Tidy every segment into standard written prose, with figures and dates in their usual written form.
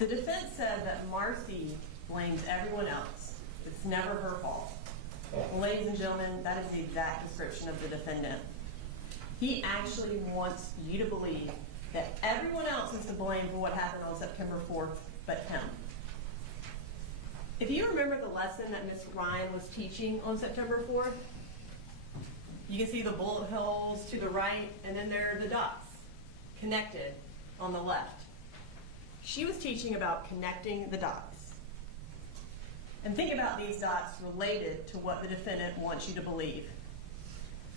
The defense said that Marcy blames everyone else. It's never her fault. Well, ladies and gentlemen, that is the exact description of the defendant. He actually wants you to believe that everyone else is to blame for what happened on September 4th but him. If you remember the lesson that Ms. Ryan was teaching on September 4th, you can see the bullet holes to the right, and then there are the dots connected on the left. She was teaching about connecting the dots. And think about these dots related to what the defendant wants you to believe.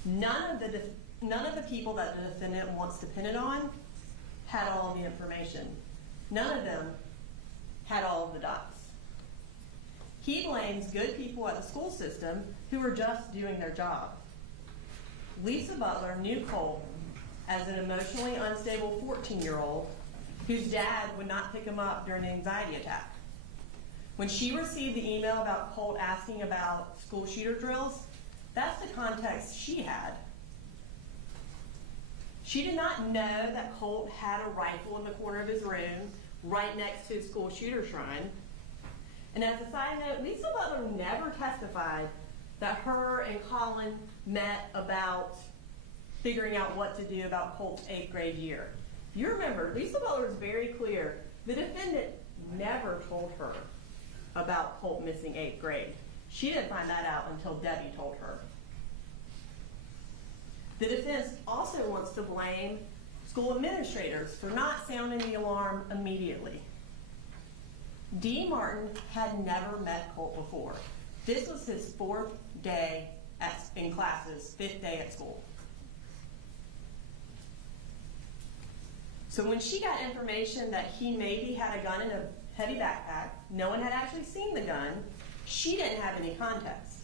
None of the people that the defendant wants to pin it on had all of the information. None of them had all of the dots. He blames good people at the school system who were just doing their job. Lisa Butler knew Colt as an emotionally unstable 14-year-old whose dad would not pick him up during an anxiety attack. When she received the email about Colt asking about school shooter drills, that's the context she had. She did not know that Colt had a rifle in the corner of his room right next to his school shooter shrine. And as a side note, Lisa Butler never testified that her and Colin met about figuring out what to do about Colt's 8th grade year. You remember, Lisa Butler is very clear. The defendant never told her about Colt missing 8th grade. She didn't find that out until Debbie told her. The defense also wants to blame school administrators for not sounding the alarm immediately. D. Martin had never met Colt before. This was his 4th day in classes, 5th day at school. So when she got information that he maybe had a gun in a heavy backpack, no one had actually seen the gun, she didn't have any context.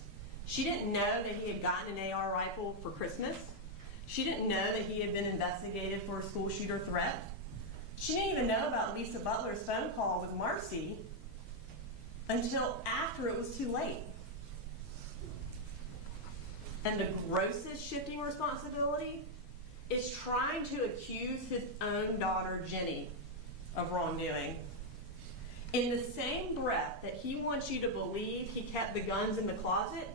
She didn't know that he had gotten an AR rifle for Christmas. She didn't know that he had been investigated for a school shooter threat. She didn't even know about Lisa Butler's phone call with Marcy until after it was too late. And the grossest shifting responsibility is trying to accuse his own daughter, Jenny, of wrongdoing. In the same breath that he wants you to believe he kept the guns in the closet,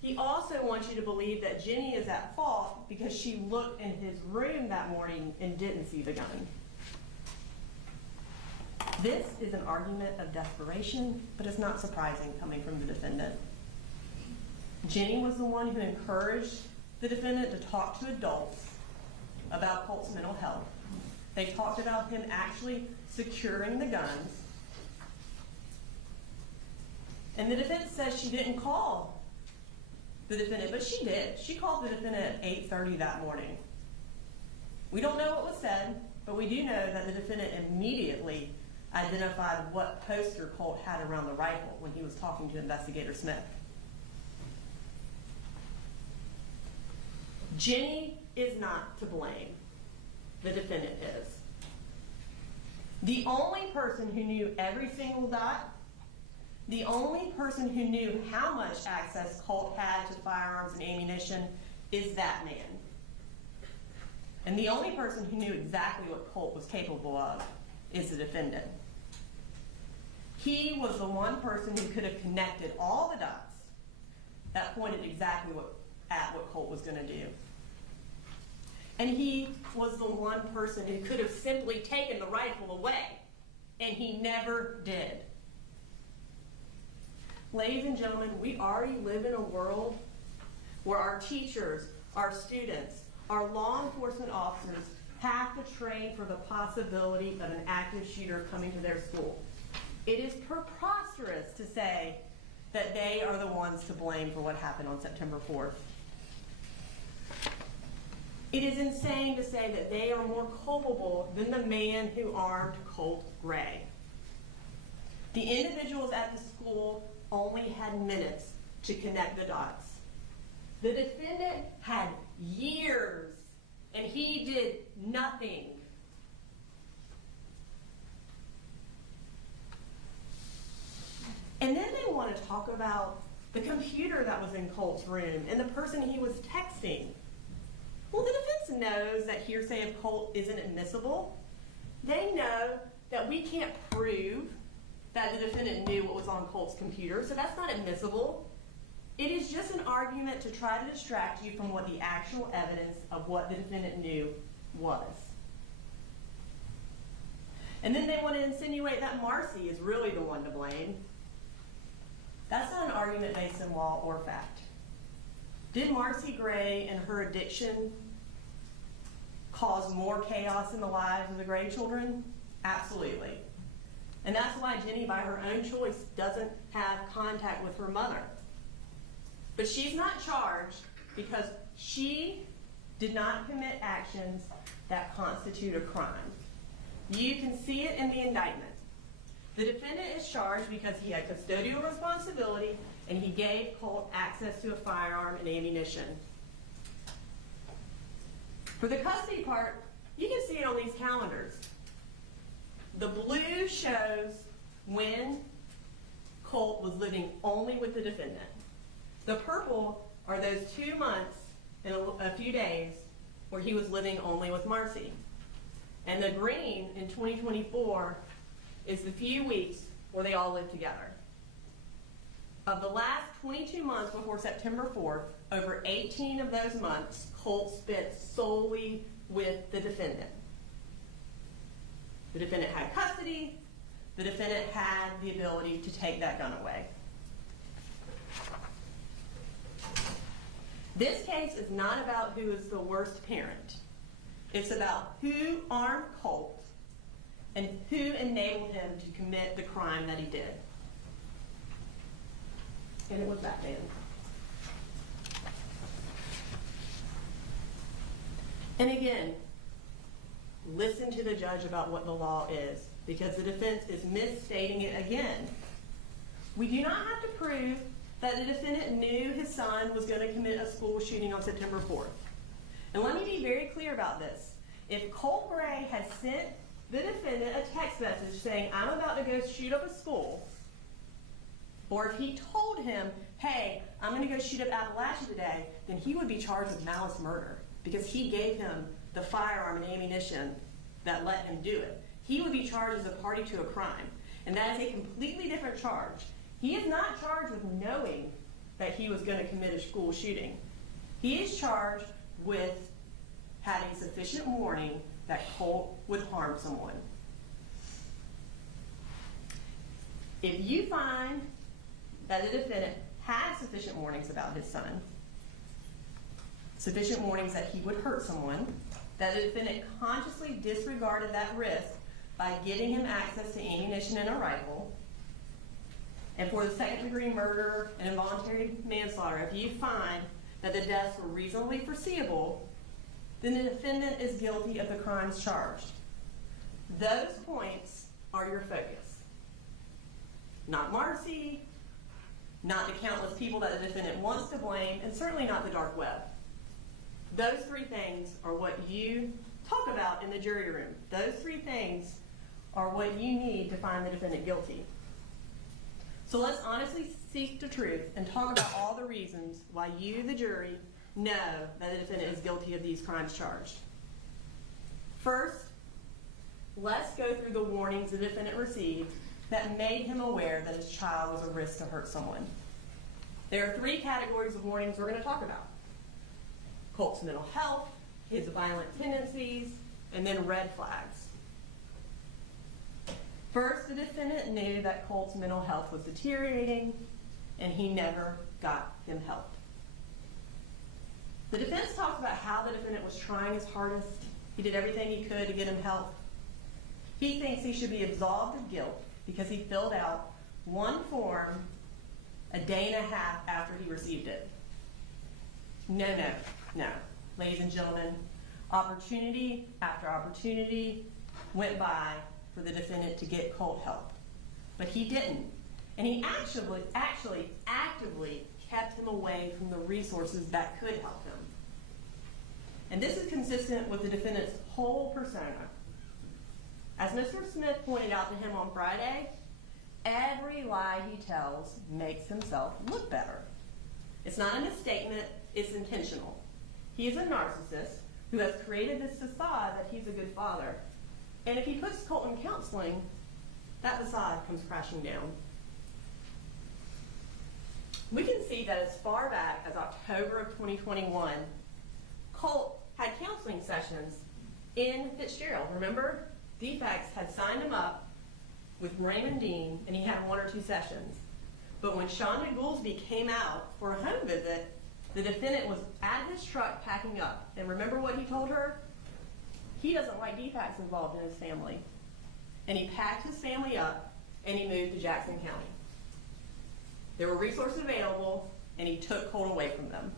he also wants you to believe that Jenny is at fault because she looked in his room that morning and didn't see the gun. This is an argument of desperation, but it's not surprising coming from the defendant. Jenny was the one who encouraged the defendant to talk to adults about Colt's mental health. They talked about him actually securing the guns. And the defense says she didn't call the defendant, but she did. She called the defendant at 8:30 that morning. We don't know what was said, but we do know that the defendant immediately identified what poster Colt had around the rifle when he was talking to Investigator Smith. Jenny is not to blame. The defendant is. The only person who knew every single dot, the only person who knew how much access Colt had to firearms and ammunition is that man. And the only person who knew exactly what Colt was capable of is the defendant. He was the one person who could have connected all the dots that pointed exactly at what Colt was going to do. And he was the one person who could have simply taken the rifle away, and he never did. Ladies and gentlemen, we already live in a world where our teachers, our students, our law enforcement officers have to train for the possibility of an active shooter coming to their school. It is preposterous to say that they are the ones to blame for what happened on September 4th. It is insane to say that they are more culpable than the man who armed Colin Gray. The individuals at the school only had minutes to connect the dots. The defendant had years, and he did nothing. And then they want to talk about the computer that was in Colt's room and the person he was texting. Well, the defense knows that hearsay of Colt isn't admissible. They know that we can't prove that the defendant knew what was on Colt's computer, so that's not admissible. It is just an argument to try to distract you from what the actual evidence of what the defendant knew was. And then they want to insinuate that Marcy is really the one to blame. That's not an argument based in law or fact. Did Marcy Gray and her addiction cause more chaos in the lives of the Gray children? Absolutely. And that's why Jenny, by her own choice, doesn't have contact with her mother. But she's not charged because she did not commit actions that constitute a crime. You can see it in the indictment. The defendant is charged because he had custodial responsibility and he gave Colt access to a firearm and ammunition. For the custody part, you can see it on these calendars. The blue shows when Colt was living only with the defendant. The purple are those 2 months and a few days where he was living only with Marcy. And the green in 2024 is the few weeks where they all lived together. Of the last 22 months before September 4th, over 18 of those months, Colt spent solely with the defendant. The defendant had custody. The defendant had the ability to take that gun away. This case is not about who is the worst parent. It's about who armed Colt and who enabled him to commit the crime that he did. And it was that man. And again, listen to the judge about what the law is, because the defense is misstating it again. We do not have to prove that the defendant knew his son was going to commit a school shooting on September 4th. And let me be very clear about this. If Colin Gray had sent the defendant a text message saying, I'm about to go shoot up a school, or if he told him, hey, I'm going to go shoot up Apalachee today, then he would be charged with malice murder because he gave him the firearm and ammunition that let him do it. He would be charged as a party to a crime, and that is a completely different charge. He is not charged with knowing that he was going to commit a school shooting. He is charged with having sufficient warning that Colt would harm someone. If you find that the defendant had sufficient warnings about his son, sufficient warnings that he would hurt someone, that the defendant consciously disregarded that risk by giving him access to ammunition and a rifle, and for the second-degree murder and involuntary manslaughter, if you find that the deaths were reasonably foreseeable, then the defendant is guilty of the crimes charged. Those points are your focus. Not Marcy, not the countless people that the defendant wants to blame, and certainly not the dark web. Those three things are what you talk about in the jury room. Those three things are what you need to find the defendant guilty. So let's honestly seek the truth and talk about all the reasons why you, the jury, know that the defendant is guilty of these crimes charged. First, let's go through the warnings the defendant received that made him aware that his child was a risk to hurt someone. There are three categories of warnings we're going to talk about: Colt's mental health, his violent tendencies, and then red flags. First, the defendant knew that Colt's mental health was deteriorating, and he never got him help. The defense talks about how the defendant was trying his hardest. He did everything he could to get him help. He thinks he should be absolved of guilt because he filled out one form a day and a half after he received it. No. Ladies and gentlemen, opportunity after opportunity went by for the defendant to get Colt help. But he didn't. And he actually actively kept him away from the resources that could help him. And this is consistent with the defendant's whole persona. As Mr. Smith pointed out to him on Friday, every lie he tells makes himself look better. It's not a misstatement, it's intentional. He is a narcissist who has created this facade that he's a good father. And if he puts Colt in counseling, that facade comes crashing down. We can see that as far back as October of 2021, Colt had counseling sessions in Fitzgerald. Remember, DFACS had signed him up with Raymond Dean, and he had 1 or 2 sessions. But when Shonda Goolsby came out for a home visit, the defendant was at his truck packing up. And remember what he told her? He doesn't like DFACS involved in his family. And he packed his family up, and he moved to Jackson County. There were resources available, and he took Colt away from them.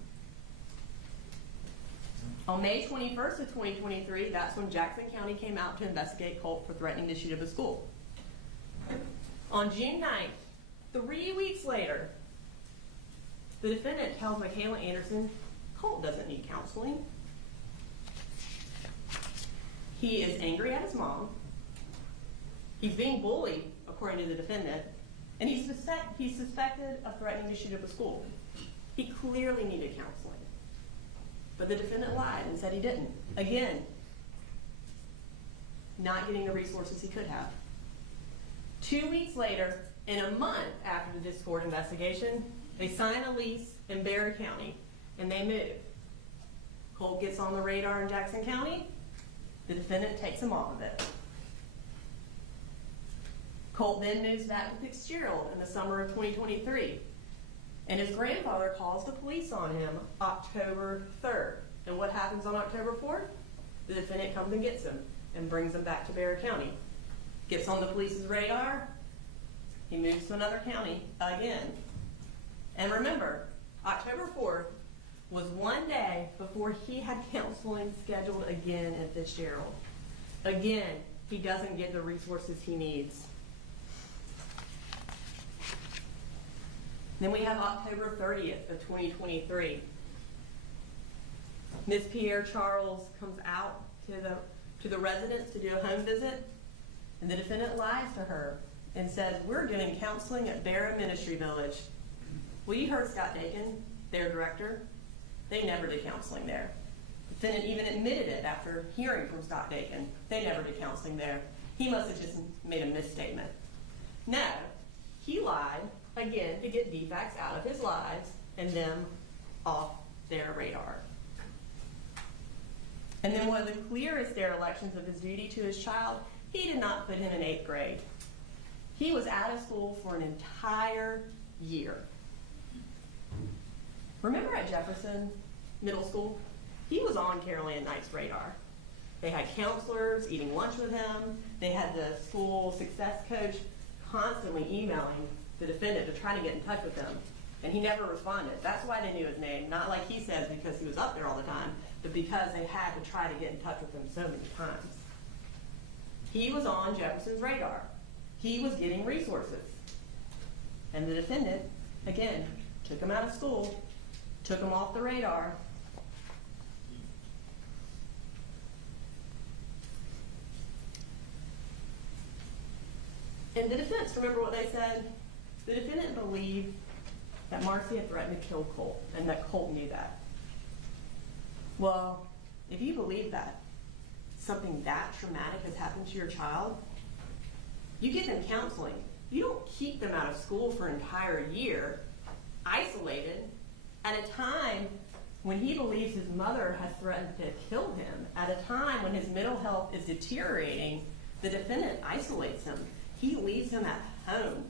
On May 21st of 2023, that's when Jackson County came out to investigate Colt for threatening to shoot up a school. On June 9th, 3 weeks later, the defendant tells Michaela Anderson, Colt doesn't need counseling. He is angry at his mom. He's being bullied, according to the defendant, and he's suspected of threatening to shoot up a school. He clearly needed counseling. But the defendant lied and said he didn't. Again, not getting the resources he could have. 2 weeks later, and a month after the Discord investigation, they sign a lease in Barry County, and they move. Colt gets on the radar in Jackson County. The defendant takes him off of it. Colt then moves back to Fitzgerald in the summer of 2023. And his grandfather calls the police on him October 3rd. And what happens on October 4th? The defendant comes and gets him and brings him back to Barry County. Gets on the police's radar. He moves to another county again. And remember, October 4th was 1 day before he had counseling scheduled again in Fitzgerald. Again, he doesn't get the resources he needs. Then we have October 30th of 2023. Ms. Pierre Charles comes out to the residence to do a home visit, and the defendant lies to her and says, we're doing counseling at Barra Ministry Village. Well, you heard Scott Dakin, their director. They never did counseling there. The defendant even admitted it after hearing from Scott Dakin. They never did counseling there. He must have just made a misstatement. No, he lied, again, to get DFACS out of his lives and them off their radar. And then one of the clearest derelictions of his duty to his child, he did not put him in 8th grade. He was out of school for an entire year. Remember at Jefferson Middle School? He was on Carol Ann Knight's radar. They had counselors eating lunch with him. They had the school success coach constantly emailing the defendant to try to get in touch with him. And he never responded. That's why they knew his name. Not like he says because he was up there all the time, but because they had to try to get in touch with him so many times. He was on Jefferson's radar. He was getting resources. And the defendant, again, took him out of school, took him off the radar. And the defense, remember what they said? The defendant believed that Marcy had threatened to kill Colt, and that Colt knew that. Well, if you believe that something that traumatic has happened to your child, you give them counseling. You don't keep them out of school for an entire year, isolated, at a time when he believes his mother has threatened to kill him, at a time when his mental health is deteriorating. The defendant isolates him. He leaves him at home.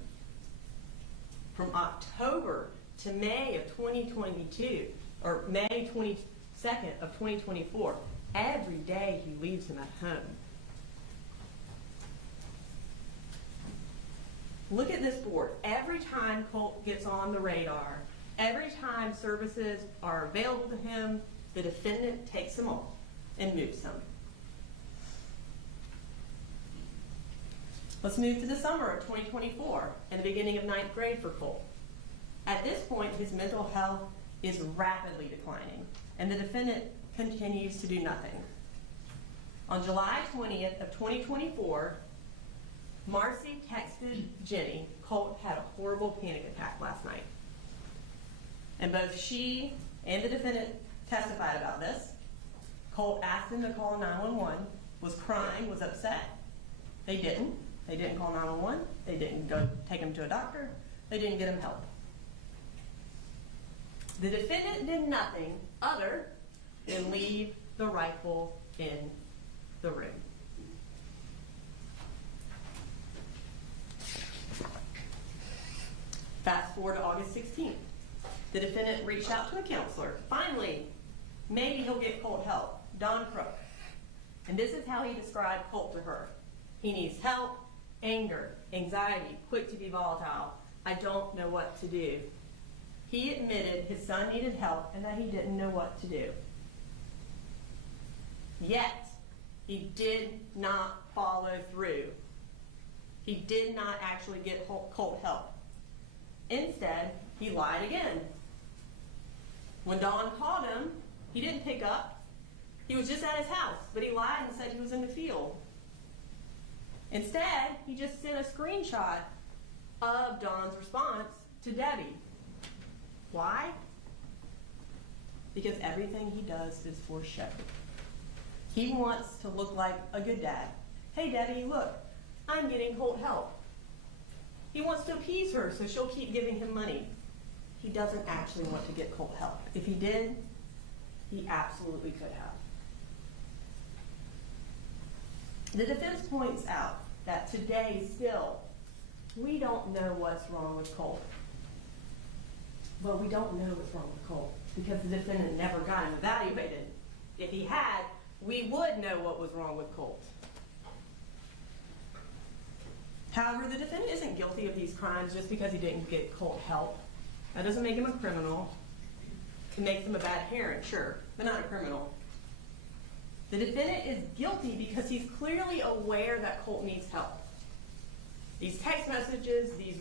From October to May of 2022, or May 22nd of 2024, every day he leaves him at home. Look at this board. Every time Colt gets on the radar, every time services are available to him, the defendant takes him off and moves him. Let's move to the summer of 2024 and the beginning of 9th grade for Colt. At this point, his mental health is rapidly declining, and the defendant continues to do nothing. On July 20th of 2024, Marcy texted Jenny, Colt had a horrible panic attack last night. And both she and the defendant testified about this. Colt asked him to call 911, was crying, was upset. They didn't. They didn't call 911. They didn't go take him to a doctor. They didn't get him help. The defendant did nothing other than leave the rifle in the room. Fast forward to August 16th. The defendant reached out to a counselor. Finally, maybe he'll get Colt help. Dawn Crook. And this is how he described Colt to her. He needs help, anger, anxiety, quick to be volatile. I don't know what to do. He admitted his son needed help and that he didn't know what to do. Yet, he did not follow through. He did not actually get Colt help. Instead, he lied again. When Dawn called him, he didn't pick up. He was just at his house, but he lied and said he was in the field. Instead, he just sent a screenshot of Dawn's response to Debbie. Why? Because everything he does is for show. He wants to look like a good dad. Hey, Debbie, look, I'm getting Colt help. He wants to appease her, so she'll keep giving him money. He doesn't actually want to get Colt help. If he did, he absolutely could have. The defense points out that today still, we don't know what's wrong with Colt. But we don't know what's wrong with Colt because the defendant never got him evaluated. If he had, we would know what was wrong with Colt. However, the defendant isn't guilty of these crimes just because he didn't get Colt help. That doesn't make him a criminal. It makes him a bad parent, sure, but not a criminal. The defendant is guilty because he's clearly aware that Colt needs help. These text messages, these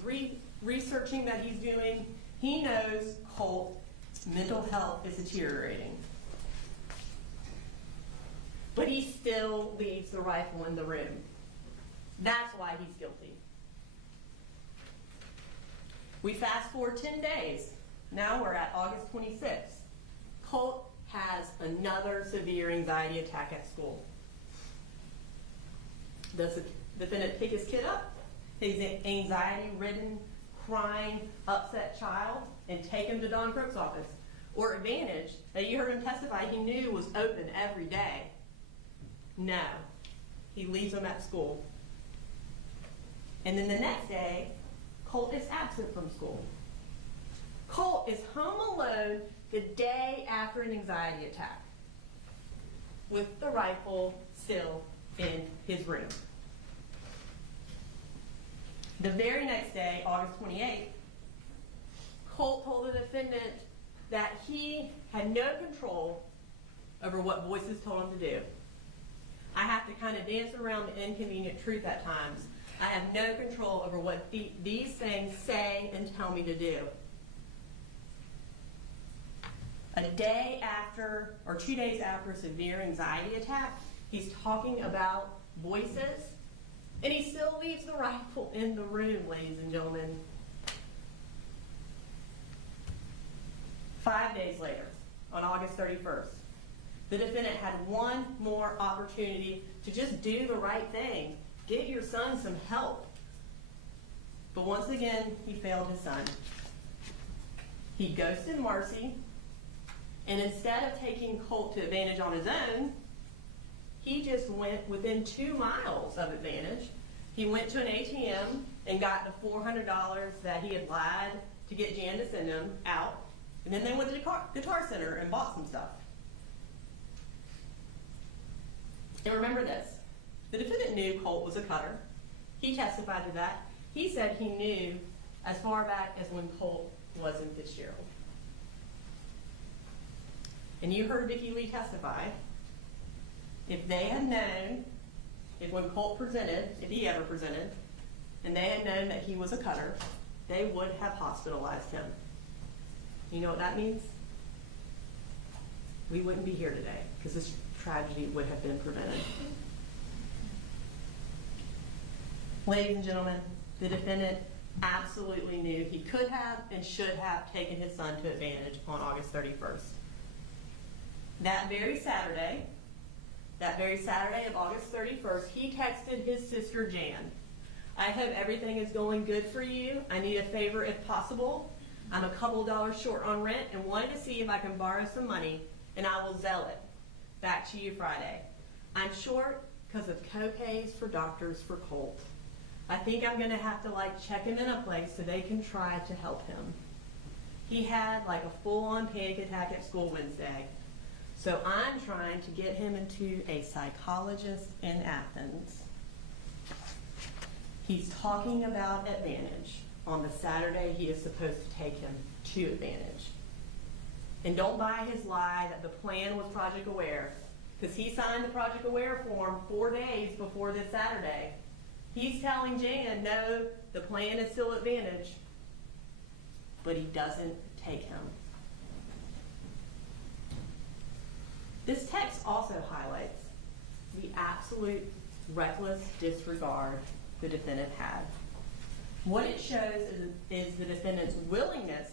researching that he's doing, he knows Colt's mental health is deteriorating. But he still leaves the rifle in the room. That's why he's guilty. We fast forward 10 days. Now we're at August 26th. Colt has another severe anxiety attack at school. Does the defendant pick his kid up, his anxiety-ridden, crying, upset child, and take him to Dawn Crook's office? Or Advantage, that you heard him testify he knew was open every day? No. He leaves him at school. And then the next day, Colt is absent from school. Colt is home alone the day after an anxiety attack, with the rifle still in his room. The very next day, August 28th, Colt told the defendant that he had no control over what voices told him to do. I have to kind of dance around the inconvenient truth at times. I have no control over what these things say and tell me to do. A day after, or 2 days after a severe anxiety attack, he's talking about voices, and he still leaves the rifle in the room, ladies and gentlemen. 5 days later, on August 31st, the defendant had one more opportunity to just do the right thing. Get your son some help. But once again, he failed his son. He ghosted Marcy, and instead of taking Colt to Advantage on his own, he just went within 2 miles of Advantage. He went to an ATM and got the $400 that he had lied to get Jan to send him out. And then they went to the Guitar Center and bought some stuff. And remember this, the defendant knew Colt was a cutter. He testified to that. He said he knew as far back as when Colt was in Fitzgerald. And you heard Vicki Lee testify. If they had known, if when Colt presented, if he ever presented, and they had known that he was a cutter, they would have hospitalized him. You know what that means? We wouldn't be here today because this tragedy would have been prevented. Ladies and gentlemen, the defendant absolutely knew he could have and should have taken his son to Advantage on August 31st. That very Saturday, that very Saturday of August 31st, he texted his sister Jan, "I hope everything is going good for you. I need a favor if possible. I'm a couple dollars short on rent and wanted to see if I can borrow some money, and I will zell it. Back to you Friday. I'm short because of co-pays for doctors for Colt. I think I'm going to have to check him in a place so they can try to help him. He had a full-on panic attack at school Wednesday. So I'm trying to get him into a psychologist in Athens. He's talking about Advantage on the Saturday he is supposed to take him to Advantage. And don't buy his lie that the plan was Project Aware, because he signed the Project Aware form 4 days before this Saturday. He's telling Jan, no, the plan is still Advantage, but he doesn't take him. This text also highlights the absolute reckless disregard the defendant had. What it shows is the defendant's willingness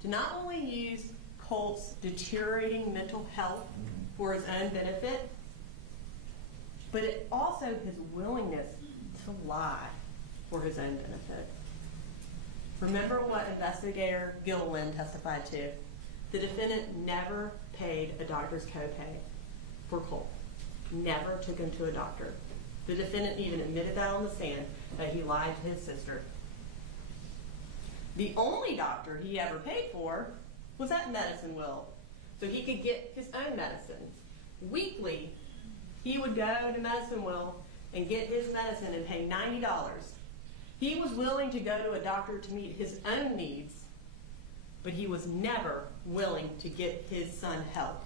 to not only use Colt's deteriorating mental health for his own benefit, but it also his willingness to lie for his own benefit. Remember what investigator Gilliland testified to. The defendant never paid a doctor's copay for Colt. Never took him to a doctor. The defendant even admitted that on the stand, that he lied to his sister. The only doctor he ever paid for was at Medicine Will, so he could get his own medicines. Weekly, he would go to Medicine Will and get his medicine and pay $90. He was willing to go to a doctor to meet his own needs, but he was never willing to get his son help.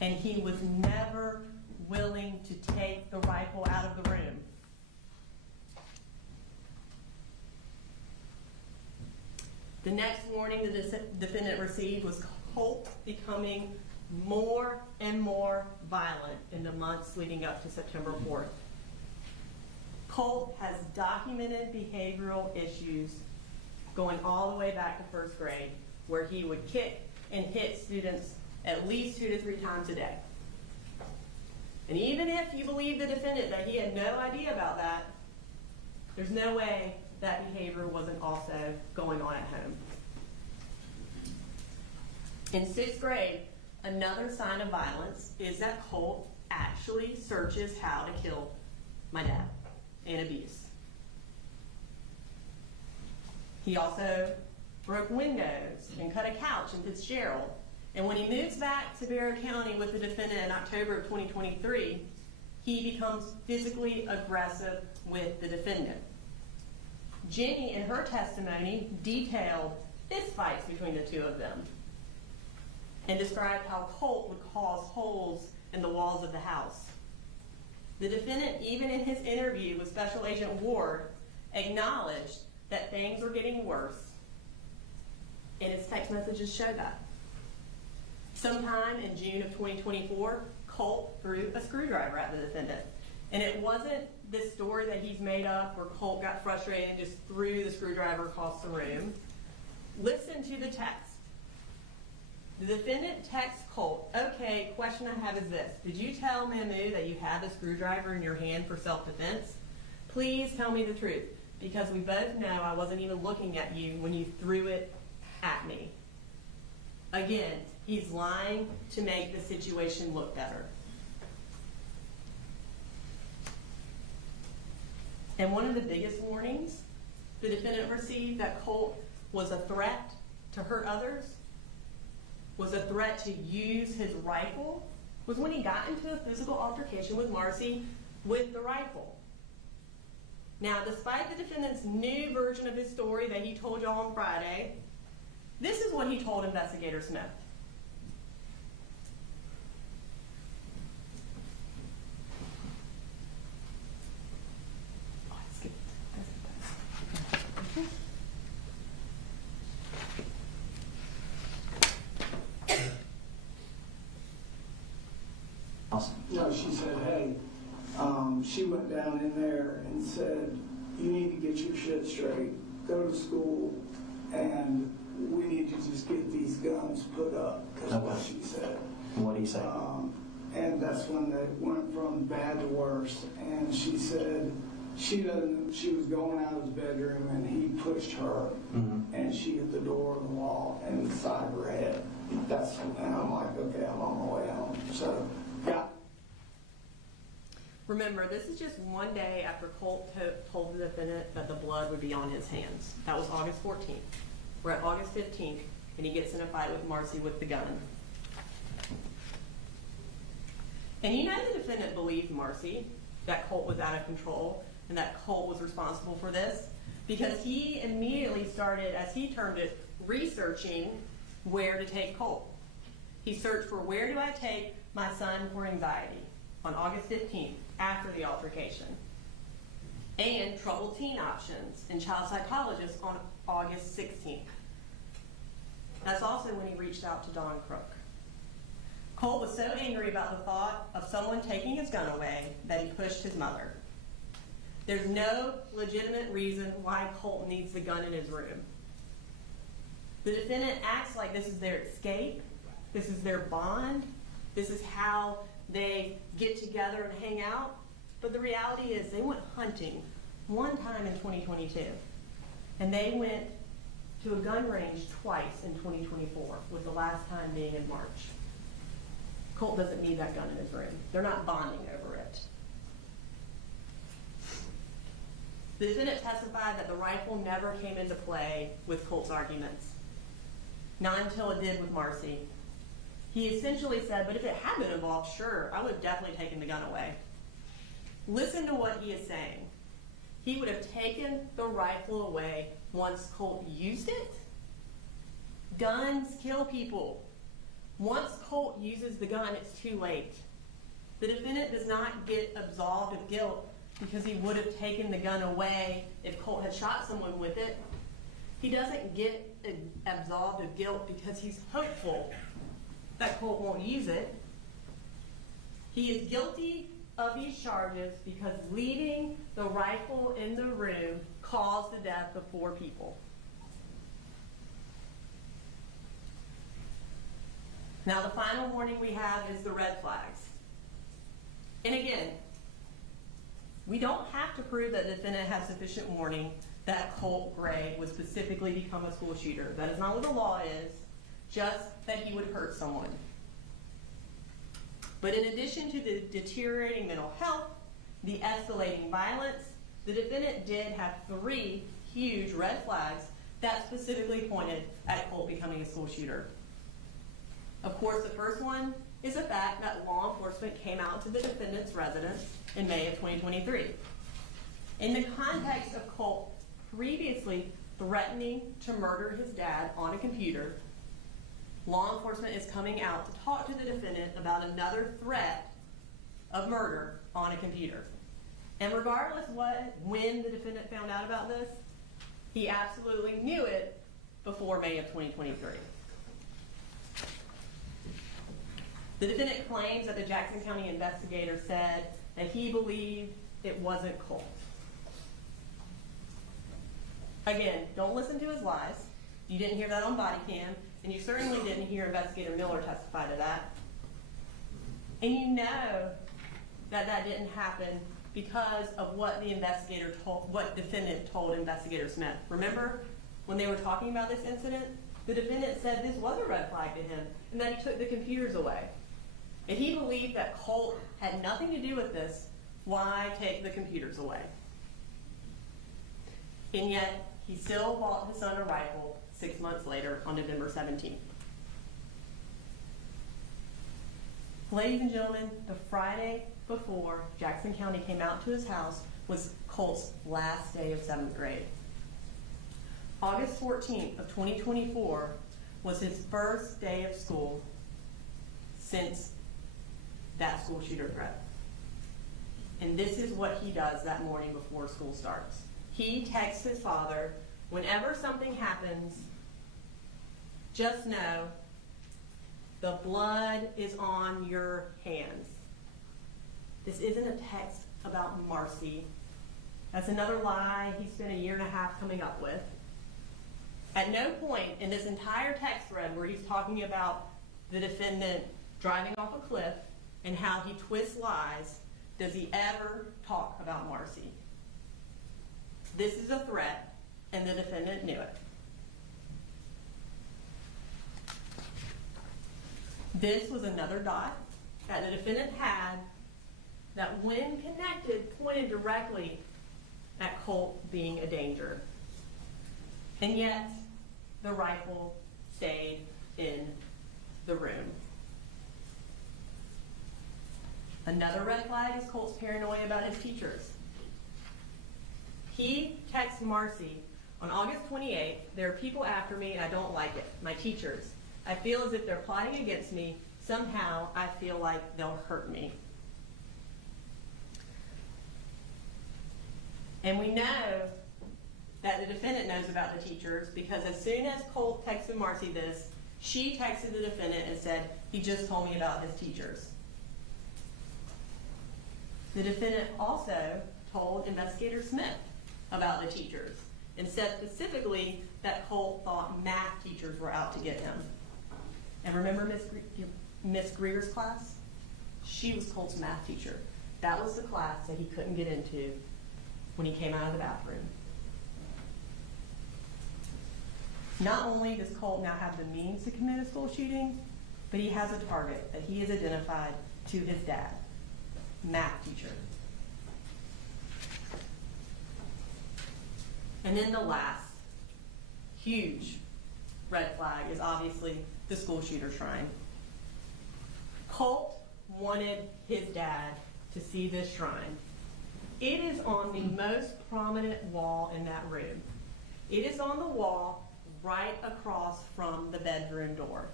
And he was never willing to take the rifle out of the room. The next warning the defendant received was Colt becoming more and more violent in the months leading up to September 4th. Colt has documented behavioral issues going all the way back to first grade, where he would kick and hit students at least 2 to 3 times a day. And even if you believe the defendant that he had no idea about that, there's no way that behavior wasn't also going on at home. In 6th grade, another sign of violence is that Colt actually searches how to kill my dad and abuse. He also broke windows and cut a couch in Fitzgerald. And when he moves back to Barrow County with the defendant in October of 2023, he becomes physically aggressive with the defendant. Jenny, in her testimony, detailed fistfights between the two of them and described how Colt would cause holes in the walls of the house. The defendant, even in his interview with Special Agent Ward, acknowledged that things were getting worse, and his text messages show that. Sometime in June of 2024, Colt threw a screwdriver at the defendant. And it wasn't this story that he's made up where Colt got frustrated and just threw the screwdriver across the room. Listen to the text. The defendant texts Colt, "Okay, question I have is this. Did you tell Mamu that you had the screwdriver in your hand for self-defense? Please tell me the truth, because we both know I wasn't even looking at you when you threw it at me." Again, he's lying to make the situation look better. And one of the biggest warnings the defendant received that Colt was a threat to hurt others, was a threat to use his rifle, was when he got into a physical altercation with Marcy with the rifle. Now, despite the defendant's new version of his story that he told y'all on Friday, this is what he told Investigator Smith. No, she said, hey, she went down in there and said, you need to get your shit straight, go to school, and we need to just get these guns put up, because what she said. What did he say? And that's when it went from bad to worse. And she said she was going out of his bedroom and he pushed her and she hit the door of the wall and the side of her head. And I'm like, okay, I'm on my way home. So, yeah. Remember, this is just one day after Colt told the defendant that the blood would be on his hands. That was August 14th. We're at August 15th, and he gets in a fight with Marcy with the gun. And you know the defendant believed Marcy, that Colt was out of control, and that Colt was responsible for this, because he immediately started, as he termed it, researching where to take Colt. He searched for where do I take my son for anxiety on August 15th, after the altercation, and troubled teen options and child psychologists on August 16th. That's also when he reached out to Don Crook. Colt was so angry about the thought of someone taking his gun away that he pushed his mother. There's no legitimate reason why Colt needs the gun in his room. The defendant acts like this is their escape, this is their bond, this is how they get together and hang out, but the reality is they went hunting one time in 2022, and they went to a gun range twice in 2024, with the last time being in March. Colt doesn't need that gun in his room. They're not bonding over it. The defendant testified that the rifle never came into play with Colt's arguments, not until it did with Marcy. He essentially said, but if it had been involved, sure, I would have definitely taken the gun away. Listen to what he is saying. He would have taken the rifle away once Colt used it. Guns kill people. Once Colt uses the gun, it's too late. The defendant does not get absolved of guilt because he would have taken the gun away if Colt had shot someone with it. He doesn't get absolved of guilt because he's hopeful that Colt won't use it. He is guilty of these charges because leaving the rifle in the room caused the death of 4 people. Now the final warning we have is the red flags. And again, we don't have to prove that the defendant has sufficient warning that Colin Gray would specifically become a school shooter. That is not what the law is, just that he would hurt someone. But in addition to the deteriorating mental health, the escalating violence, the defendant did have 3 huge red flags that specifically pointed at Colt becoming a school shooter. Of course, the first one is the fact that law enforcement came out to the defendant's residence in May of 2023. In the context of Colt previously threatening to murder his dad on a computer, law enforcement is coming out to talk to the defendant about another threat of murder on a computer. And regardless when the defendant found out about this, he absolutely knew it before May of 2023. The defendant claims that the Jackson County investigator said that he believed it wasn't Colt. Again, don't listen to his lies. You didn't hear that on body cam, and you certainly didn't hear Investigator Miller testify to that. And you know that that didn't happen because of what the investigator told, what defendant told Investigator Smith. Remember when they were talking about this incident? The defendant said this was a red flag to him and that he took the computers away. If he believed that Colt had nothing to do with this, why take the computers away? And yet, he still bought his son a rifle 6 months later on November 17th. Ladies and gentlemen, the Friday before Jackson County came out to his house was Colt's last day of 7th grade. August 14th of 2024 was his first day of school since that school shooter threat. And this is what he does that morning before school starts. He texts his father, whenever something happens, just know the blood is on your hands. This isn't a text about Marcy. That's another lie he spent a year and a half coming up with. At no point in this entire text thread where he's talking about the defendant driving off a cliff, and how he twists lies, does he ever talk about Marcy. This is a threat, and the defendant knew it. This was another dot that the defendant had that, when connected, pointed directly at Colt being a danger. And yet, the rifle stayed in the room. Another red flag is Colt's paranoia about his teachers. He texts Marcy on August 28th, "There are people after me and I don't like it. My teachers. I feel as if they're plotting against me. Somehow I feel like they'll hurt me." And we know that the defendant knows about the teachers because as soon as Colt texted Marcy this, she texted the defendant and said, "He just told me about his teachers." The defendant also told Investigator Smith about the teachers and said specifically that Colt thought math teachers were out to get him. And remember Miss Greer's class? She was Colt's math teacher. That was the class that he couldn't get into when he came out of the bathroom. Not only does Colt now have the means to commit a school shooting, but he has a target that he has identified to his dad, math teacher. And then the last huge red flag is obviously the school shooter shrine. Colt wanted his dad to see this shrine. It is on the most prominent wall in that room. It is on the wall right across from the bedroom door.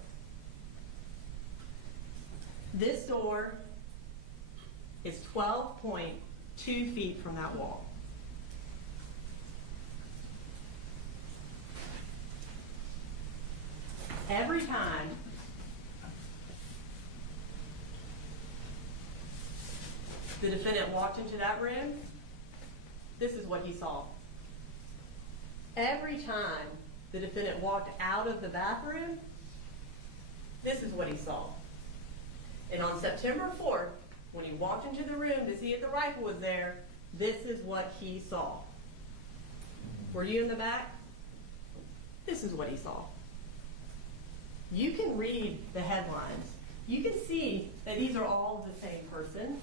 This door is 12.2 feet from that wall. Every time the defendant walked into that room, this is what he saw. Every time the defendant walked out of the bathroom, this is what he saw. And on September 4th, when he walked into the room to see if the rifle was there, this is what he saw. Were you in the back? This is what he saw. You can read the headlines. You can see that these are all the same person.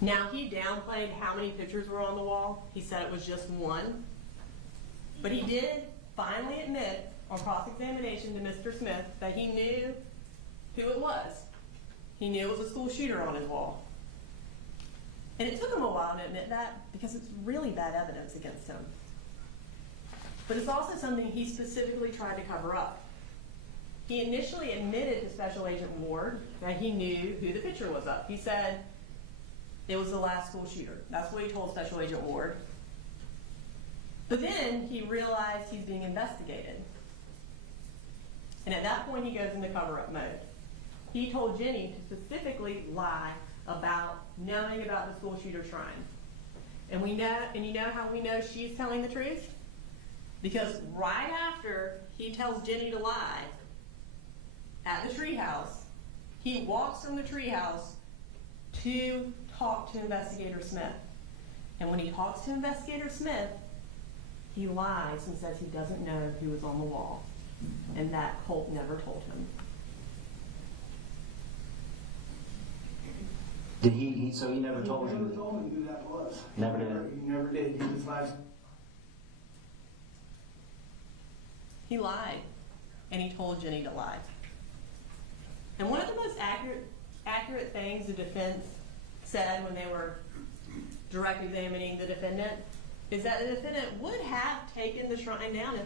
Now, he downplayed how many pictures were on the wall. He said it was just one. But he did finally admit on cross-examination to Mr. Smith that he knew who it was. He knew it was a school shooter on his wall. And it took him a while to admit that because it's really bad evidence against him. But it's also something he specifically tried to cover up. He initially admitted to Special Agent Ward that he knew who the picture was of. He said it was the last school shooter. That's what he told Special Agent Ward. But then he realized he's being investigated. And at that point, he goes into cover-up mode. He told Jenny to specifically lie about knowing about the school shooter shrine. And you know how we know she's telling the truth? Because right after he tells Jenny to lie at the treehouse, he walks from the treehouse to talk to Investigator Smith. And when he talks to Investigator Smith, he lies and says he doesn't know who was on the wall, and that Colt never told him. Did he? So he never told He you? never told me who that was. Never did. He never did. He was like, He lied, and he told Jenny to lie. And one of the most accurate things the defense said when they were direct examining the defendant is that the defendant would have taken the shrine down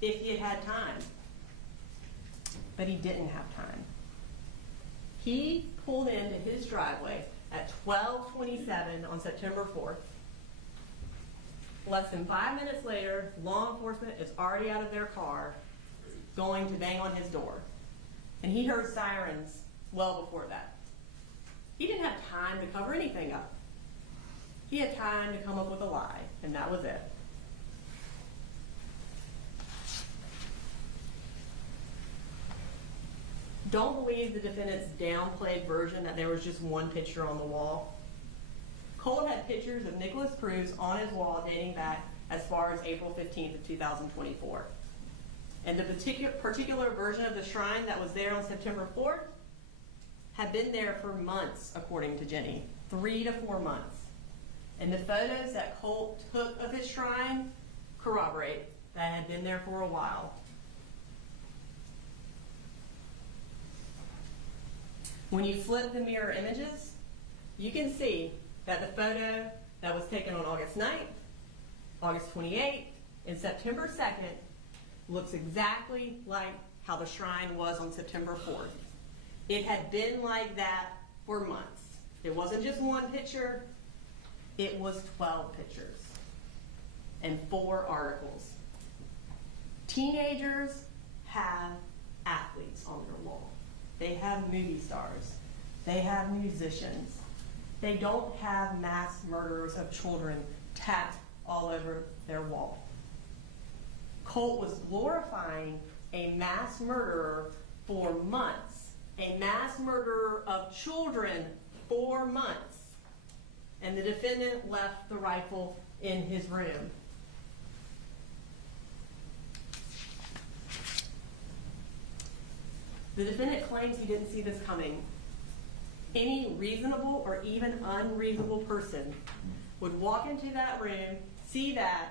if he had had time. But he didn't have time. He pulled into his driveway at 12:27 on September 4th. Less than 5 minutes later, law enforcement is already out of their car going to bang on his door. And he heard sirens well before that. He didn't have time to cover anything up. He had time to come up with a lie, and that was it. Don't believe the defendant's downplayed version that there was just one picture on the wall. Colt had pictures of Nicholas Cruz on his wall dating back as far as April 15th of 2024. And the particular version of the shrine that was there on September 4th had been there for months, according to Jenny, 3 to 4 months. And the photos that Colt took of his shrine corroborate that it had been there for a while. When you flip the mirror images, you can see that the photo that was taken on August 9th, August 28th, and September 2nd looks exactly like how the shrine was on September 4th. It had been like that for months. It wasn't just one picture, it was 12 pictures and 4 articles. Teenagers have athletes on their wall. They have movie stars. They have musicians. They don't have mass murderers of children tacked all over their wall. Colt was glorifying a mass murderer for months, a mass murderer of children for months, and the defendant left the rifle in his room. The defendant claims he didn't see this coming. Any reasonable or even unreasonable person would walk into that room, see that,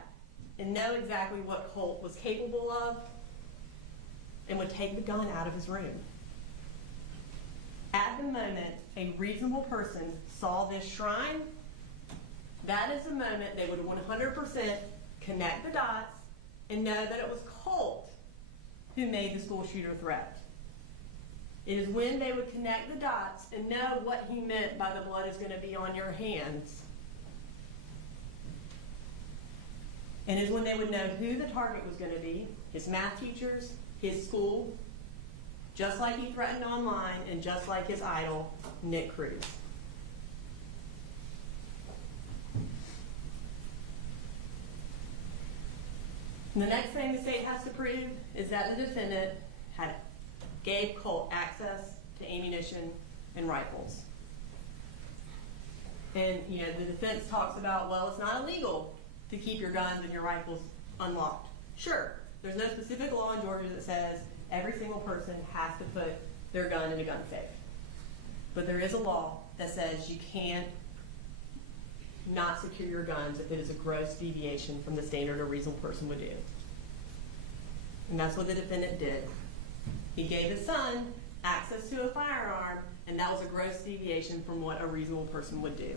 and know exactly what Colt was capable of, and would take the gun out of his room. At the moment a reasonable person saw this shrine, that is the moment they would 100% connect the dots and know that it was Colt who made the school shooter threat. It is when they would connect the dots and know what he meant by the blood is going to be on your hands. And is when they would know who the target was going to be, his math teachers, his school, just like he threatened online and just like his idol, Nick Cruz. And the next thing the state has to prove is that the defendant gave Colt access to ammunition and rifles. And the defense talks about, well, it's not illegal to keep your guns and your rifles unlocked. Sure, there's no specific law in Georgia that says every single person has to put their gun in a gun safe. But there is a law that says you can't not secure your guns if it is a gross deviation from the standard a reasonable person would do. And that's what the defendant did. He gave his son access to a firearm, and that was a gross deviation from what a reasonable person would do.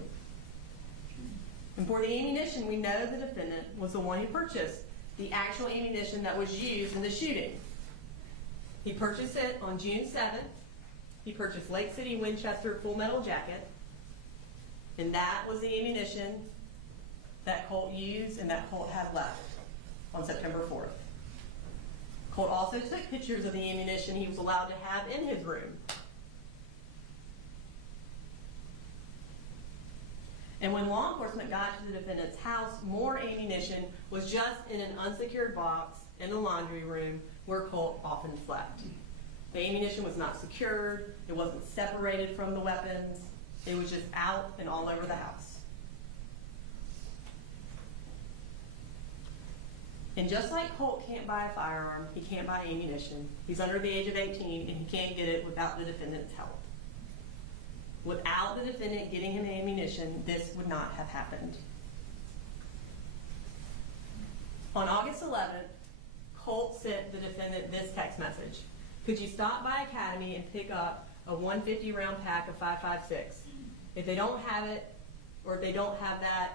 And for the ammunition, we know the defendant was the one who purchased the actual ammunition that was used in the shooting. He purchased it on June 7th. He purchased Lake City Winchester Full Metal Jacket, and that was the ammunition that Colt used and that Colt had left on September 4th. Colt also took pictures of the ammunition he was allowed to have in his room. And when law enforcement got to the defendant's house, more ammunition was just in an unsecured box in the laundry room where Colt often slept. The ammunition was not secured, it wasn't separated from the weapons, it was just out and all over the house. And just like Colt can't buy a firearm, he can't buy ammunition. He's under the age of 18 and he can't get it without the defendant's help. Without the defendant getting him ammunition, this would not have happened. On August 11th, Colt sent the defendant this text message. Could you stop by Academy and pick up a 150 round pack of 5.56? If they don't have it, or if they don't have that,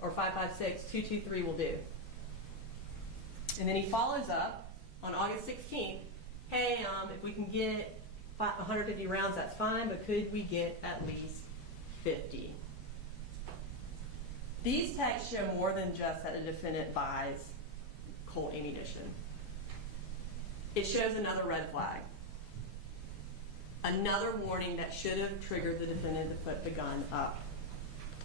or 5.56, 223 will do. And then he follows up on August 16th, hey, if we can get 150 rounds, that's fine, but could we get at least 50? These texts show more than just that a defendant buys Colt ammunition. It shows another red flag. Another warning that should have triggered the defendant to put the gun up.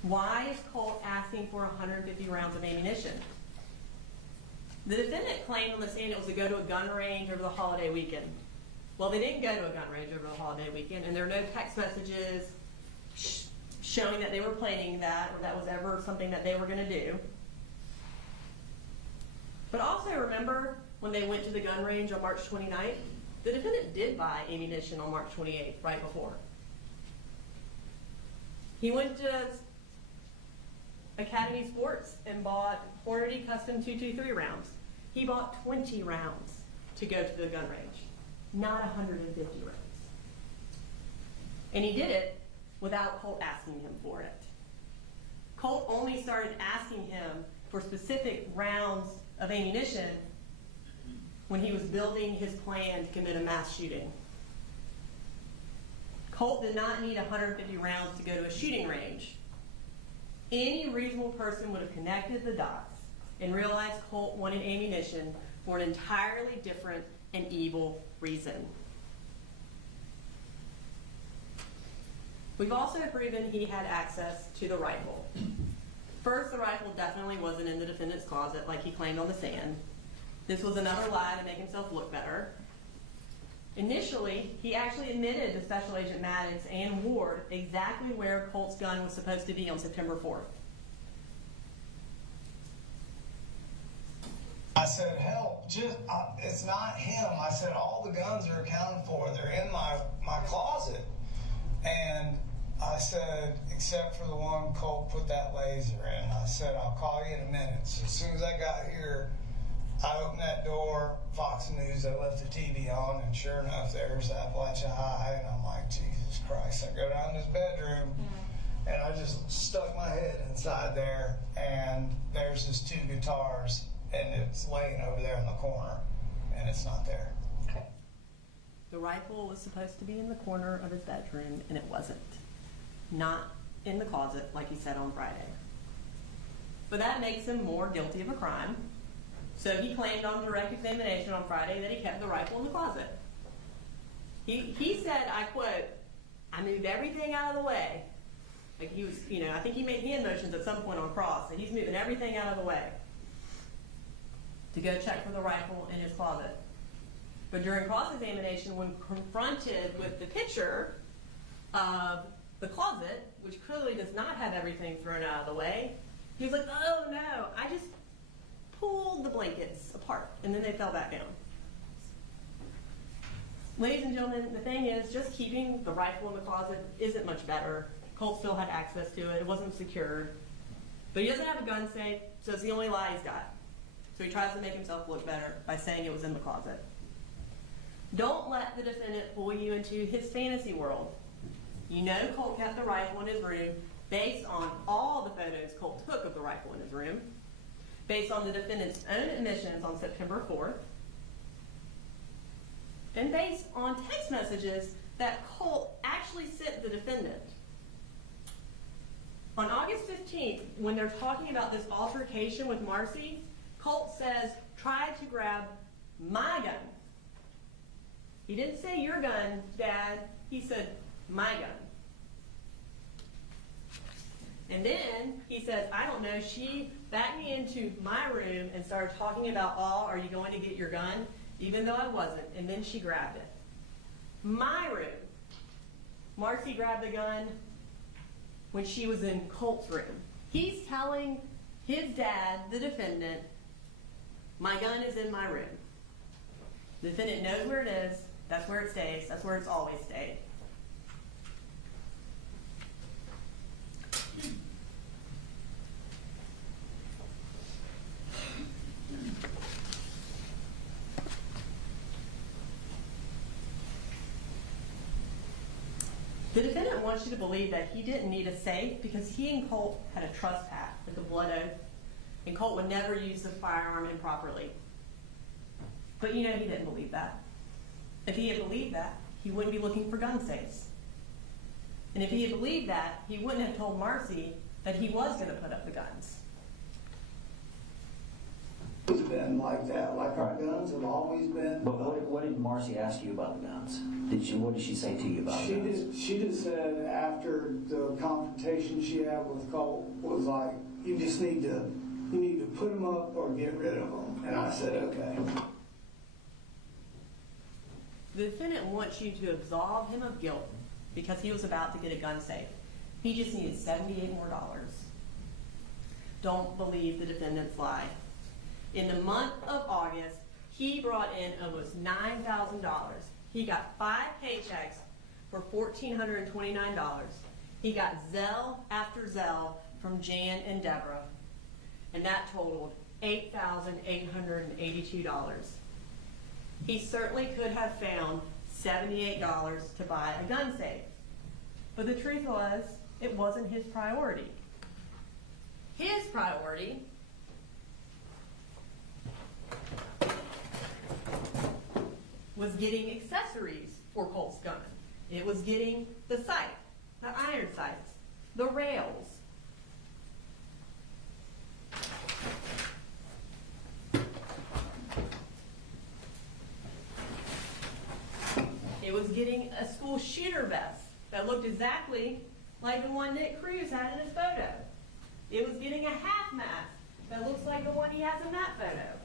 Why is Colt asking for 150 rounds of ammunition? The defendant claimed on the stand it was to go to a gun range over the holiday weekend. Well, they didn't go to a gun range over the holiday weekend, and there are no text messages showing that they were planning that or that was ever something that they were going to do. But also remember when they went to the gun range on March 29th, the defendant did buy ammunition on March 28th, right before. He went to Academy Sports and bought Hornady Custom 223 rounds. He bought 20 rounds to go to the gun range, not 150 rounds. And he did it without Colt asking him for it. Colt only started asking him for specific rounds of ammunition when he was building his plan to commit a mass shooting. Colt did not need 150 rounds to go to a shooting range. Any reasonable person would have connected the dots and realized Colt wanted ammunition for an entirely different and evil reason. We've also proven he had access to the rifle. First, the rifle definitely wasn't in the defendant's closet like he claimed on the stand. This was another lie to make himself look better. Initially, he actually admitted to Special Agent Maddox and Ward exactly where Colt's gun was supposed to be on September 4th. I said, help, it's not him. I said, all the guns are accounted for. They're in my closet. And I said, except for the one Colt put that laser in. I said, I'll call you in a minute. So as soon as I got here, I opened that door, Fox News, I left the TV on, and sure enough, there's Apalachee High, and I'm like, Jesus Christ. I go down to his bedroom, and I just stuck my head inside there, and there's his 2 guitars, and it's laying over there in the corner, and it's not there. Okay. The rifle was supposed to be in the corner of his bedroom, and it wasn't. Not in the closet, like he said on Friday. But that makes him more guilty of a crime. So he claimed on direct examination on Friday that he kept the rifle in the closet. He said, I quote, I moved everything out of the way. Like he was, I think he made hand motions at some point on cross, that he's moving everything out of the way to go check for the rifle in his closet. But during cross-examination, when confronted with the picture of the closet, which clearly does not have everything thrown out of the way, he was like, oh no, I just pulled the blankets apart, and then they fell back down. Ladies and gentlemen, the thing is, just keeping the rifle in the closet isn't much better. Colt still had access to it. It wasn't secured. But he doesn't have a gun safe, so it's the only lie he's got. So he tries to make himself look better by saying it was in the closet. Don't let the defendant pull you into his fantasy world. You know Colt kept the rifle in his room based on all the photos Colt took of the rifle in his room, based on the defendant's own admissions on September 4th, and based on text messages that Colt actually sent the defendant. On August 15th, when they're talking about this altercation with Marcy, Colt says, tried to grab my gun. He didn't say your gun, Dad. He said, my gun. And then he says, I don't know, she backed me into my room and started talking about, are you going to get your gun? Even though I wasn't. And then she grabbed it. My room. Marcy grabbed the gun when she was in Colt's room. He's telling his dad, the defendant, my gun is in my room. The defendant knows where it is. That's where it stays. That's where it's always stayed. The defendant wants you to believe that he didn't need a safe because he and Colt had a trust pact with the blood oath, and Colt would never use the firearm improperly. But he didn't believe that. If he had believed that, he wouldn't be looking for gun safes. And if he had believed that, he wouldn't have told Marcy that he was going to put up the guns. It's been like that. Like our guns have always been. But what did Marcy ask you about the guns? What did she say to you about She guns? just said after the confrontation she had with Colt was like, you need to put them up or get rid of them. And I said, okay. The defendant wants you to absolve him of guilt because he was about to get a gun safe. He just needed $78 more. Don't believe the defendant's lie. In the month of August, he brought in almost $9,000. He got 5 paychecks for $1,429. He got Zelle after Zelle from Jan and Deborah, and that totaled $8,882. He certainly could have found $78 to buy a gun safe, but the truth was, it wasn't his priority. His priority was getting accessories for Colt's gun. It was getting the sight, the iron sights, the rails. It was getting a school shooter vest that looked exactly like the one Nick Cruz had in his photo. It was getting a half mask that looks like the one he has in that photo.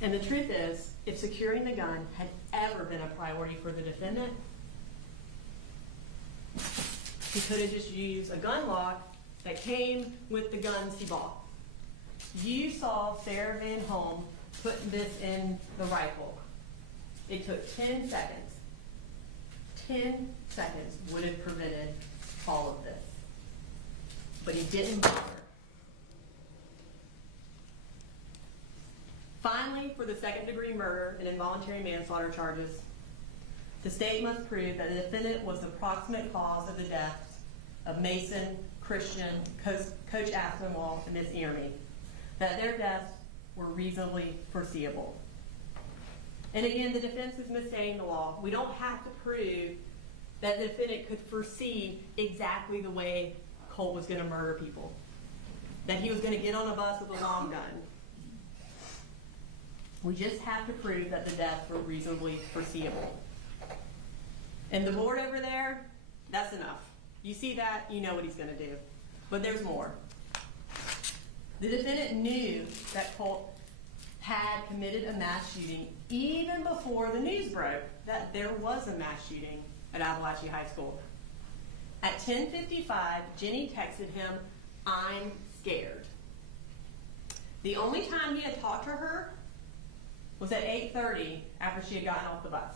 And the truth is, if securing the gun had ever been a priority for the defendant, he could have just used a gun lock that came with the guns he bought. You saw Sarah Van Holm put this in the rifle. It took 10 seconds. 10 seconds would have prevented all of this. But he didn't bother. Finally, for the second-degree murder and involuntary manslaughter charges, the state must prove that the defendant was the proximate cause of the deaths of Mason, Christian, Coach Aspinwall, and Miss Earney, that their deaths were reasonably foreseeable. And again, the defense is misstating the law. We don't have to prove that the defendant could foresee exactly the way Colt was going to murder people, that he was going to get on a bus with a long gun. We just have to prove that the deaths were reasonably foreseeable. And the board over there, that's enough. You see that, you know what he's going to do. But there's more. The defendant knew that Colt had committed a mass shooting even before the news broke that there was a mass shooting at Apalachee High School. At 10:55, Jenny texted him, "I'm scared." The only time he had talked to her was at 8:30 after she had gotten off the bus.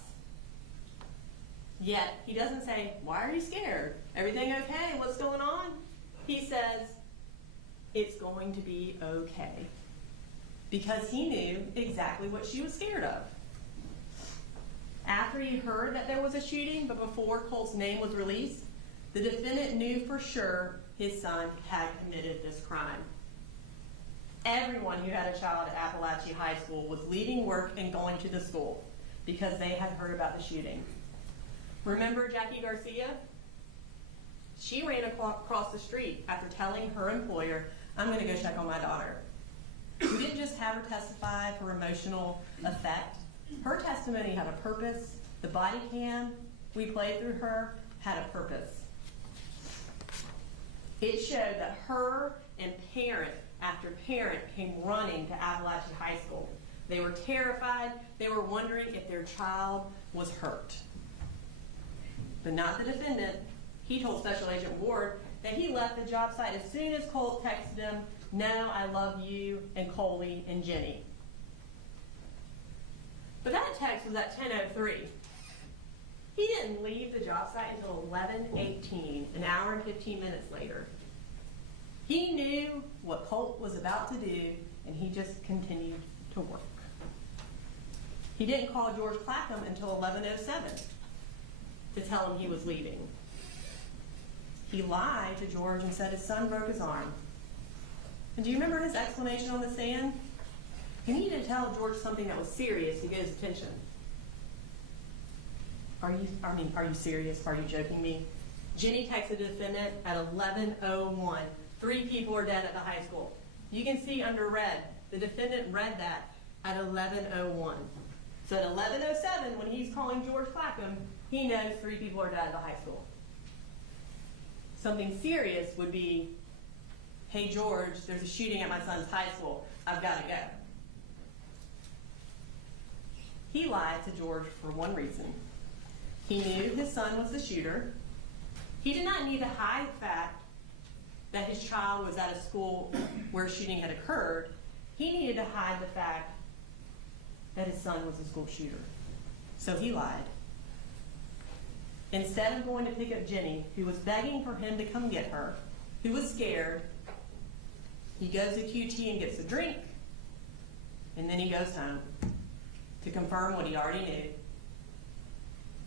Yet, he doesn't say, "Why are you scared? Everything okay? What's going on?" He says, "It's going to be okay." Because he knew exactly what she was scared of. After he heard that there was a shooting, but before Colt's name was released, the defendant knew for sure his son had committed this crime. Everyone who had a child at Apalachee High School was leaving work and going to the school because they had heard about the shooting. Remember Jackie Garcia? She ran across the street after telling her employer, "I'm going to go check on my daughter." We didn't just have her testify for emotional effect. Her testimony had a purpose. The body cam we played through her had a purpose. It showed that her and parent after parent came running to Apalachee High School. They were terrified. They were wondering if their child was hurt. But not the defendant. He told Special Agent Ward that he left the job site as soon as Colt texted him, "No, I love you," and Coley and Jenny. But that text was at 10:03. He didn't leave the job site until 11:18, an hour and 15 minutes later. He knew what Colt was about to do, and he just continued to work. He didn't call George Clapham until 11:07 to tell him he was leaving. He lied to George and said his son broke his arm. And do you remember his explanation on the stand? He needed to tell George something that was serious to get his attention. Are you serious? Are you joking me? Jenny texted the defendant at 11:01. 3 people are dead at the high school. You can see under red, the defendant read that at 11:01. So at 11:07, when he's calling George Clackham, he knows 3 people are dead at the high school. Something serious would be, hey George, there's a shooting at my son's high school. I've got to go. He lied to George for one reason. He knew his son was the shooter. He did not need to hide the fact that his child was at a school where a shooting had occurred. He needed to hide the fact that his son was a school shooter. So he lied. Instead of going to pick up Jenny, who was begging for him to come get her, who was scared, he goes to QT and gets a drink, and then he goes home to confirm what he already knew,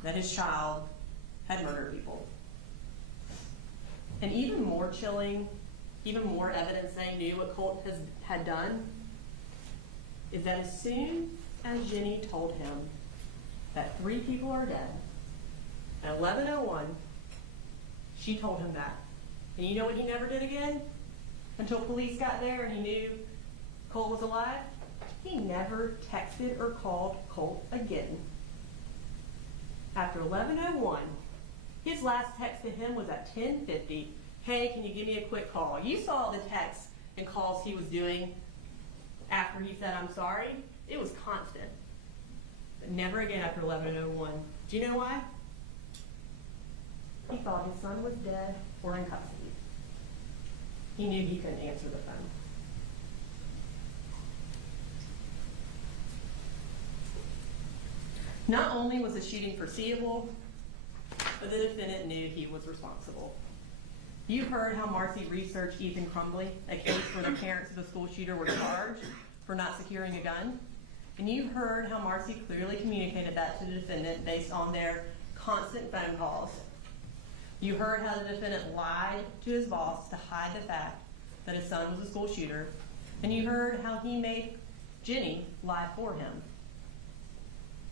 that his child had murdered people. And even more chilling, even more evidence they knew what Colt had done, is that as soon as Jenny told him that 3 people are dead, at 11:01, she told him that. And you know what he never did again? Until police got there and he knew Colt was alive? He never texted or called Colt again. After 11:01, his last text to him was at 10:50. Hey, can you give me a quick call? You saw the texts and calls he was doing after he said, I'm sorry. It was constant. But never again after 11:01. Do you know why? He thought his son was dead or in custody. He knew he couldn't answer the phone. Not only was the shooting foreseeable, but the defendant knew he was responsible. You heard how Marcy researched Ethan Crumbley, a case where the parents of the school shooter were charged for not securing a gun. And you heard how Marcy clearly communicated that to the defendant based on their constant phone calls. You heard how the defendant lied to his boss to hide the fact that his son was a school shooter. And you heard how he made Jenny lie for him.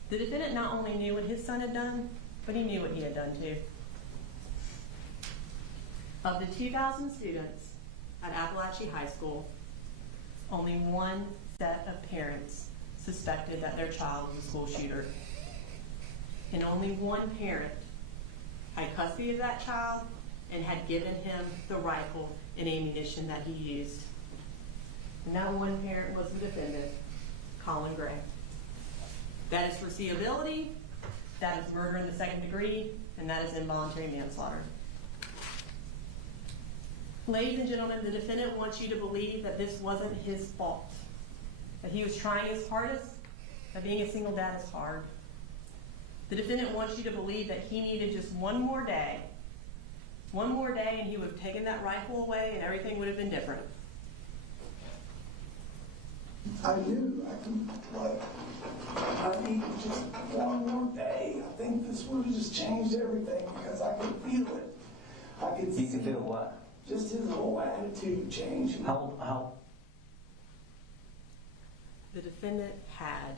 The defendant not only knew what his son had done, but he knew what he had done too. Of the 2,000 students at Apalachee High School, only one set of parents suspected that their child was a school shooter. And only one parent had custody of that child and had given him the rifle and ammunition that he used. And that one parent was the defendant, Colin Gray. That is foreseeability, that is murder in the second degree, and that is involuntary manslaughter. Ladies and gentlemen, the defendant wants you to believe that this wasn't his fault, that he was trying his hardest, that being a single dad is hard. The defendant wants you to believe that he needed just one more day, and he would have taken that rifle away and everything would have been different. I knew I needed just one more day. I think this would have just changed everything because I could feel it. I could see. You can feel what? Just his whole attitude change. How? The defendant had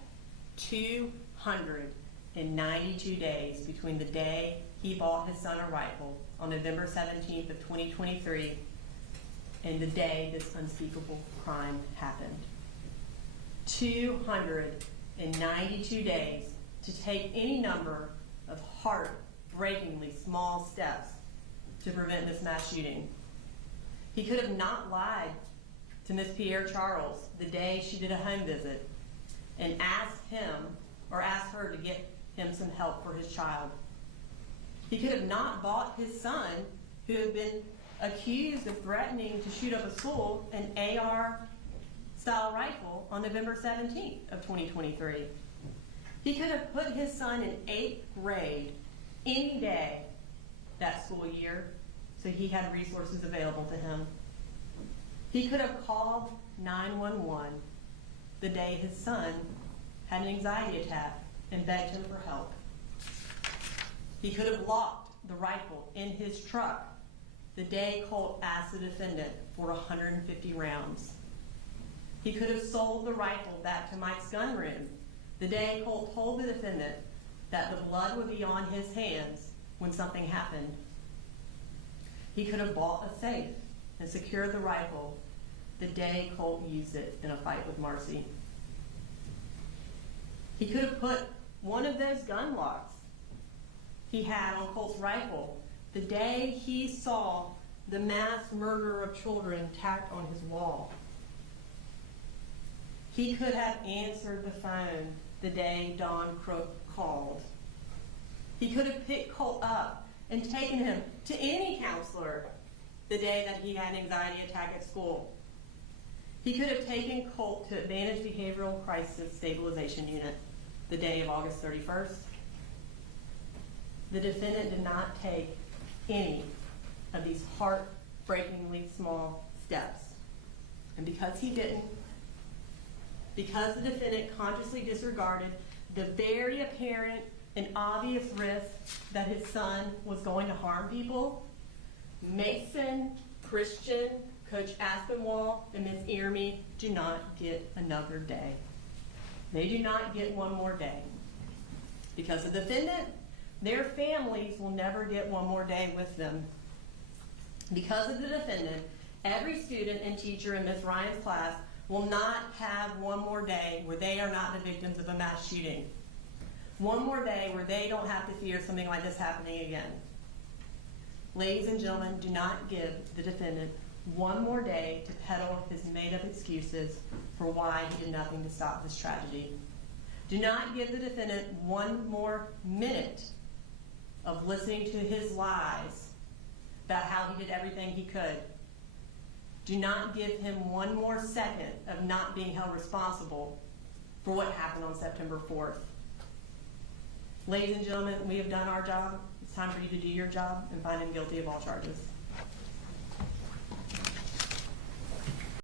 292 days between the day he bought his son a rifle on November 17th of 2023 and the day this unspeakable crime happened. 292 days to take any number of heartbreakingly small steps to prevent this mass shooting. He could have not lied to Miss Pierre Charles the day she did a home visit and asked her to get him some help for his child. He could have not bought his son, who had been accused of threatening to shoot up a school, an AR-style rifle on November 17th of 2023. He could have put his son in 8th grade any day that school year so he had resources available to him. He could have called 911 the day his son had an anxiety attack and begged him for help. He could have locked the rifle in his truck the day Colt asked the defendant for 150 rounds. He could have sold the rifle back to Mike's gun room the day Colt told the defendant that the blood would be on his hands when something happened. He could have bought a safe and secured the rifle the day Colt used it in a fight with Marcy. He could have put one of those gun locks he had on Colt's rifle the day he saw the mass murder of children tacked on his wall. He could have answered the phone the day Don Crook called. He could have picked Colt up and taken him to any counselor the day that he had an anxiety attack at school. He could have taken Colt to Advanced Behavioral Crisis Stabilization Unit the day of August 31st. The defendant did not take any of these heartbreakingly small steps. And because he didn't, because the defendant consciously disregarded the very apparent and obvious risk that his son was going to harm people, Mason, Christian, Coach Aspinwall, and Ms. Earmy do not get another day. They do not get one more day. Because of the defendant, their families will never get one more day with them. Because of the defendant, every student and teacher in Ms. Ryan's class will not have one more day where they are not the victims of a mass shooting. One more day where they don't have to fear something like this happening again. Ladies and gentlemen, do not give the defendant one more day to peddle his made-up excuses for why he did nothing to stop this tragedy. Do not give the defendant one more minute of listening to his lies about how he did everything he could. Do not give him one more second of not being held responsible for what happened on September 4th. Ladies and gentlemen, we have done our job. It's time for you to do your job and find him guilty of all charges.